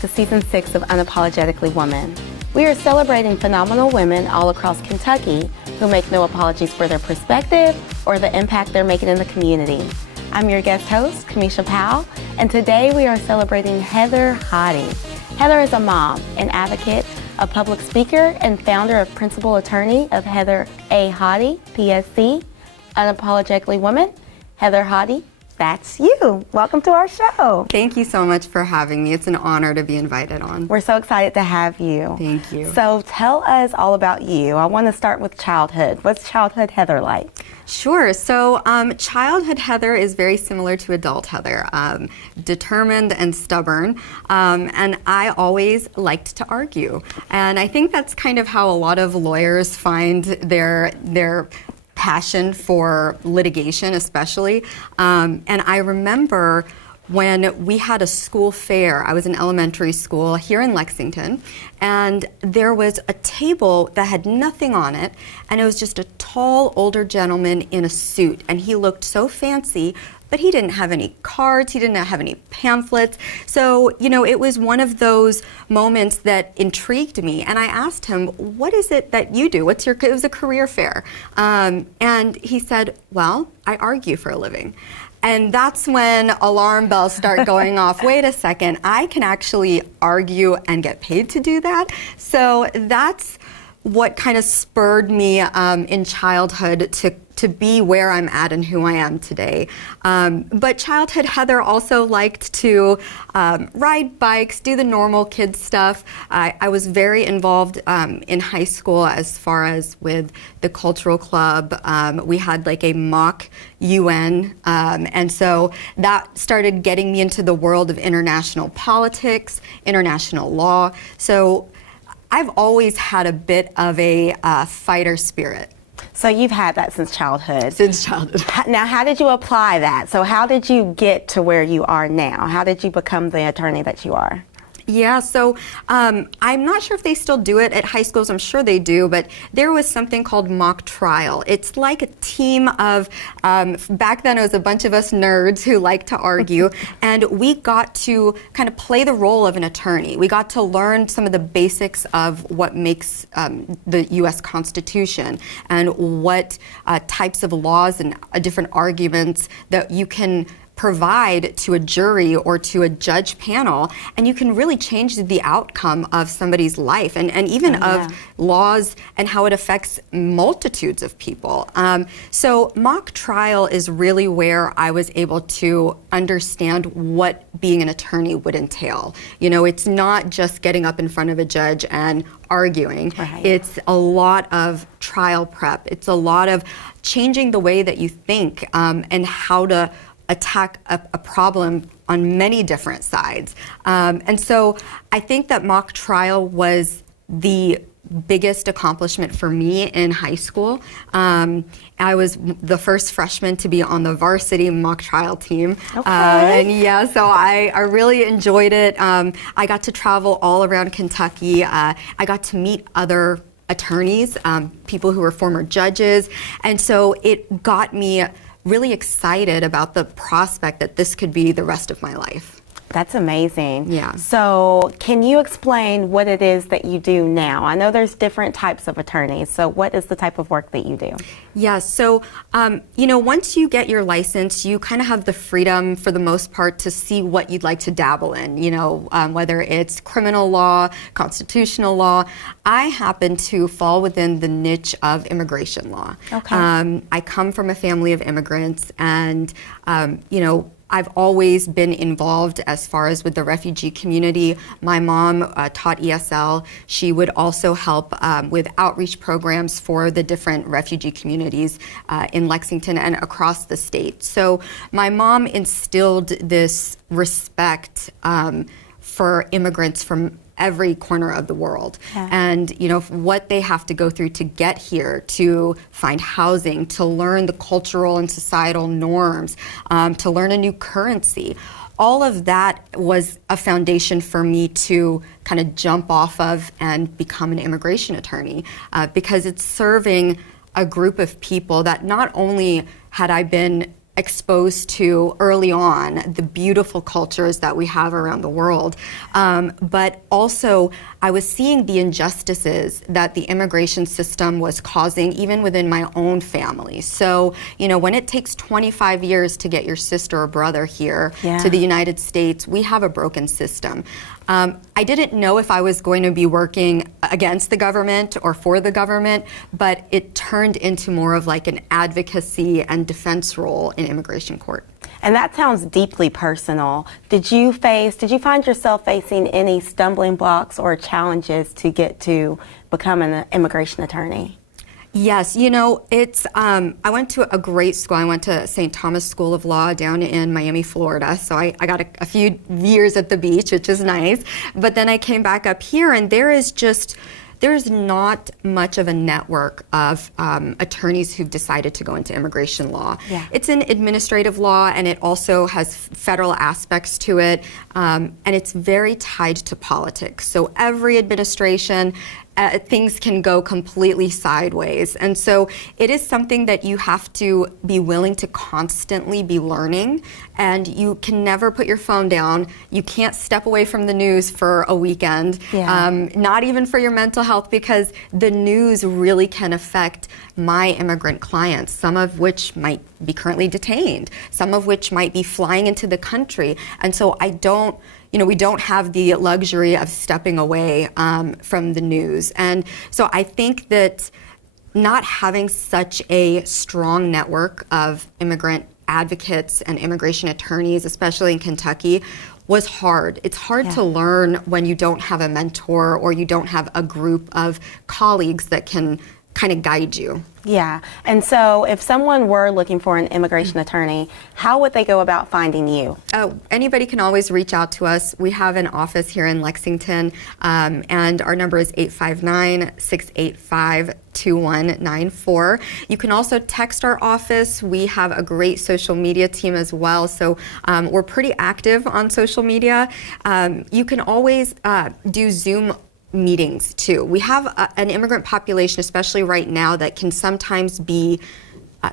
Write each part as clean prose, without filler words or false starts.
to Season 6 of Unapologetically Woman. We are celebrating phenomenal women all across Kentucky who make no apologies for their perspective or the impact they're making in the community. I'm your guest host, Kamisha Powell, and today we are celebrating Heather Hadi. Heather is a mom, an advocate, a public speaker, and founder of principal attorney of Heather A. Hadi, PSC, Unapologetically Woman. Heather Hadi, that's you. Welcome to our show. Thank you so much for having me. It's an honor to be invited on. We're so excited to have you. Thank you. So tell us all about you. I want to start with childhood. What's childhood Heather like? Sure. So childhood Heather is very similar to adult Heather, determined and stubborn. And I always liked to argue. And I think that's kind of how a lot of lawyers find their passion for litigation, especially. And I remember when we had a school fair. I was in elementary school here in Lexington, and there was a table that had nothing on it, and it was just a tall, older gentleman in a suit, and he looked so fancy, but he didn't have any cards, he didn't have any pamphlets. So, you know, it was one of those moments that intrigued me. And I asked him, what is it that you do? It was a career fair. And he said, well, I argue for a living. And that's when alarm bells start going off. Wait a second, I can actually argue and get paid to do that? So that's what kind of spurred me in childhood to be where I'm at and who I am today. But childhood Heather also liked to ride bikes, do the normal kid stuff. I was very involved in high school as far as with the cultural club. We had like a mock UN, and so that started getting me into the world of international politics, international law. So I've always had a bit of a fighter spirit. So you've had that since childhood. Since childhood. Now, how did you apply that? So how did you get to where you are now? How did you become the attorney that you are? Yeah, so I'm not sure if they still do it at high schools. I'm sure they do, but there was something called mock trial. It's like a team of, back then it was a bunch of us nerds who liked to argue, and we got to kind of play the role of an attorney. We got to learn some of the basics of what makes the U.S. Constitution and what types of laws and different arguments that you can provide to a jury or to a judge panel, and you can really change the outcome of somebody's life and even of laws and how it affects multitudes of people. So mock trial is really where I was able to understand what being an attorney would entail. You know, it's not just getting up in front of a judge and arguing. Right. It's a lot of trial prep. It's a lot of changing the way that you think and how to attack a problem on many different sides. And so I think that mock trial was the biggest accomplishment for me in high school. I was the first freshman to be on the varsity mock trial team. Okay. And yeah, so I really enjoyed it. I got to travel all around Kentucky. I got to meet other attorneys, people who were former judges. And so it got me really excited about the prospect that this could be the rest of my life. That's amazing. Yeah. So can you explain what it is that you do now? I know there's different types of attorneys, so what is the type of work that you do? Yeah, so, you know, once you get your license, you kind of have the freedom for the most part to see what you'd like to dabble in, you know, whether it's criminal law, constitutional law. I happen to fall within the niche of immigration law. Okay. I come from a family of immigrants, and, you know, I've always been involved as far as with the refugee community. My mom taught ESL. She would also help with outreach programs for the different refugee communities in Lexington and across the state. So my mom instilled this respect for immigrants from every corner of the world. Yeah. And you know what they have to go through to get here, to find housing, to learn the cultural and societal norms, to learn a new currency. All of that was a foundation for me to kind of jump off of and become an immigration attorney, because it's serving a group of people that not only had I been exposed to early on the beautiful cultures that we have around the world. But also, I was seeing the injustices that the immigration system was causing even within my own family. So, when it takes 25 years to get your sister or brother here to the United States, we have a broken system. I didn't know if I was going to be working against the government or for the government, but it turned into more of like an advocacy and defense role in immigration court. And that sounds deeply personal. Did you find yourself facing any stumbling blocks or challenges to get to become an immigration attorney? Yes, it's, I went to a great school. I went to St. Thomas School of Law down in Miami, Florida. So I got a few years at the beach, which is nice. But then I came back up here, and there's not much of a network of attorneys who've decided to go into immigration law. Yeah. It's an administrative law, and it also has federal aspects to it, and it's very tied to politics. So every administration, things can go completely sideways. And so it is something that you have to be willing to constantly be learning, and you can never put your phone down. You can't step away from the news for a weekend, not even for your mental health, because the news really can affect my immigrant clients, some of which might be currently detained, some of which might be flying into the country. And so we don't have the luxury of stepping away from the news. And so I think that not having such a strong network of immigrant advocates and immigration attorneys, especially in Kentucky, was hard. It's hard to learn when you don't have a mentor or you don't have a group of colleagues that can kind of guide you. Yeah. And so if someone were looking for an immigration attorney, how would they go about finding you? Anybody can always reach out to us. We have an office here in Lexington, and our number is 859-685-2194. You can also text our office. We have a great social media team as well, so we're pretty active on social media. You can always do Zoom meetings too. We have an immigrant population, especially right now, that can sometimes be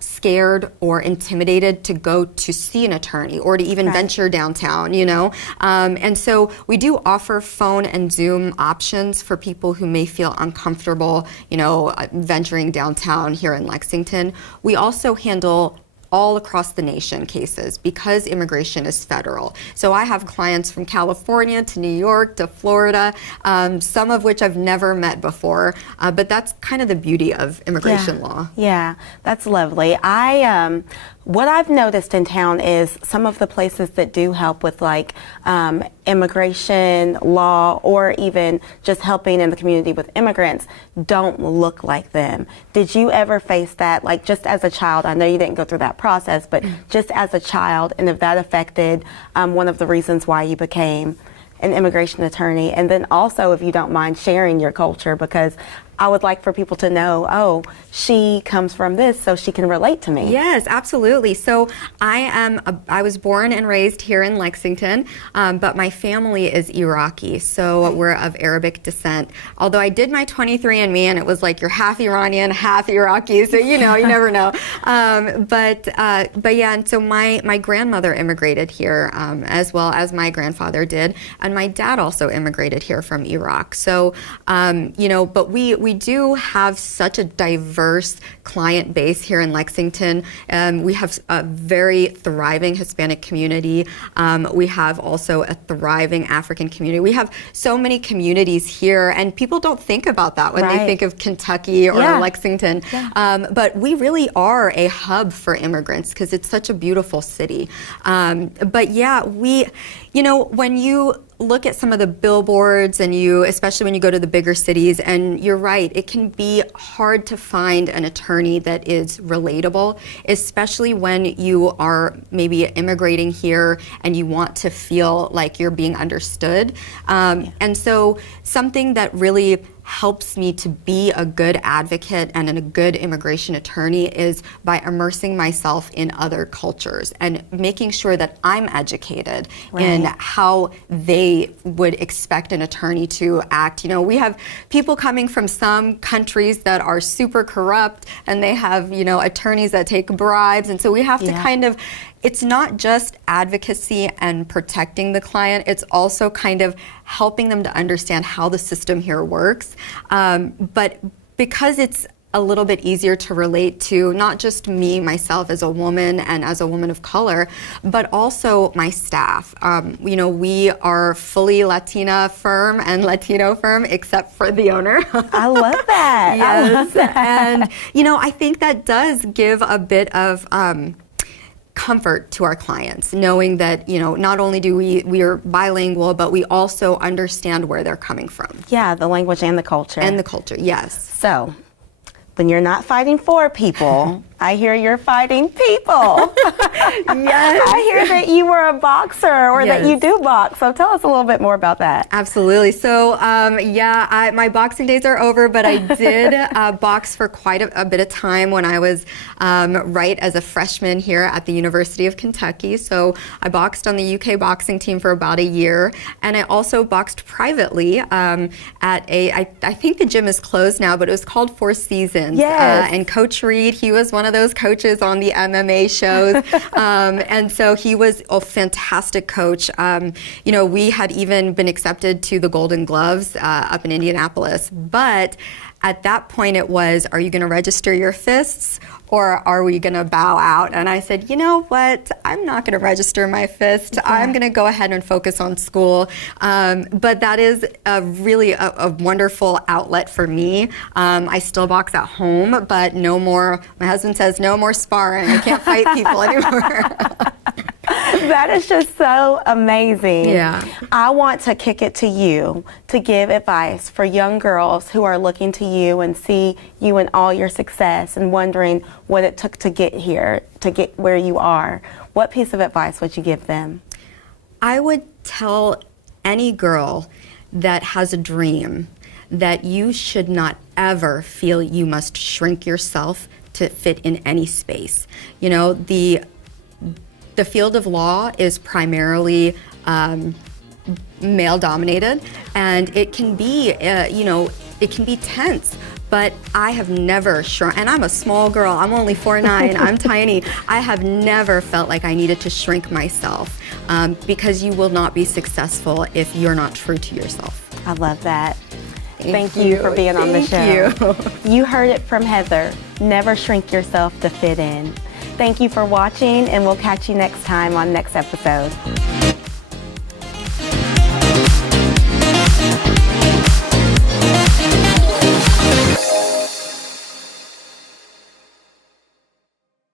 scared or intimidated to go to see an attorney or to even venture downtown, and so we do offer phone and Zoom options for people who may feel uncomfortable, venturing downtown here in Lexington. We also handle all across the nation cases because immigration is federal. So I have clients from California to New York to Florida, some of which I've never met before, but that's kind of the beauty of immigration law. Yeah, that's lovely. What I've noticed in town is some of the places that do help with immigration law or even just helping in the community with immigrants don't look like them. Did you ever face that, just as a child? I know you didn't go through that process, but just as a child, and if that affected one of the reasons why you became an immigration attorney? And then also, if you don't mind sharing your culture, because I would like for people to know, she comes from this, so she can relate to me. Yes, absolutely. So I was born and raised here in Lexington, but my family is Iraqi, so we're of Arabic descent. Although I did my 23andMe, and it was like you're half Iranian, half Iraqi, so you never know. But yeah, and so my grandmother immigrated here, as well as my grandfather did, and my dad also immigrated here from Iraq. So but we do have such a diverse client base here in Lexington. We have a very thriving Hispanic community. We have also a thriving African community. We have so many communities here, and people don't think about that when they think of Kentucky or Lexington. But we really are a hub for immigrants because it's such a beautiful city. But yeah, when you look at some of the billboards, and especially when you go to the bigger cities, and you're right, it can be hard to find an attorney that is relatable, especially when you are maybe immigrating here and you want to feel like you're being understood. And so something that really helps me to be a good advocate and a good immigration attorney is by immersing myself in other cultures and making sure that I'm educated in how they would expect an attorney to act. You know, we have people coming from some countries that are super corrupt, and they have, you know, attorneys that take bribes, and so we have to kind of, it's not just advocacy and protecting the client, it's also kind of helping them to understand how the system here works. But because it's a little bit easier to relate to not just me, myself as a woman and as a woman of color, but also my staff. You know, we are fully Latina firm and Latino firm, except for the owner. I love that. Yes. I love that. And, you know, I think that does give a bit of comfort to our clients, knowing that, you know, not only do we are bilingual, but we also understand where they're coming from. Yeah, the language and the culture. And the culture, yes. So, when you're not fighting for people, I hear you're fighting people. Yes. I hear that you were a boxer, or that you do box. So tell us a little bit more about that. Absolutely. So yeah, my boxing days are over, but I did box for quite a bit of time when I was right as a freshman here at the University of Kentucky. So I boxed on the UK boxing team for about a year, and I also boxed privately at I think the gym is closed now, but it was called Four Seasons. Yes. And Coach Reed, he was one of those coaches on the MMA shows, and so he was a fantastic coach. You know, we had even been accepted to the Golden Gloves up in Indianapolis, but at that point it was, are you going to register your fists or are we going to bow out? And I said, you know what, I'm not going to register my fist. I'm going to go ahead and focus on school. But that is really a wonderful outlet for me. I still box at home, but no more, my husband says, no more sparring. I can't fight people anymore. That is just so amazing. Yeah. I want to kick it to you to give advice for young girls who are looking to you and see you in all your success and wondering what it took to get here, to get where you are. What piece of advice would you give them? I would tell any girl that has a dream that you should not ever feel you must shrink yourself to fit in any space. You know, the field of law is primarily male dominated, and it can be, you know, it can be tense. But I have never shrunk, and I'm a small girl, I'm only 4'9", I'm tiny. I have never felt like I needed to shrink myself because you will not be successful if you're not true to yourself. I love that. Thank you for being on the show. Thank you. You heard it from Heather. Never shrink yourself to fit in. Thank you for watching, and we'll catch you next time on next episode.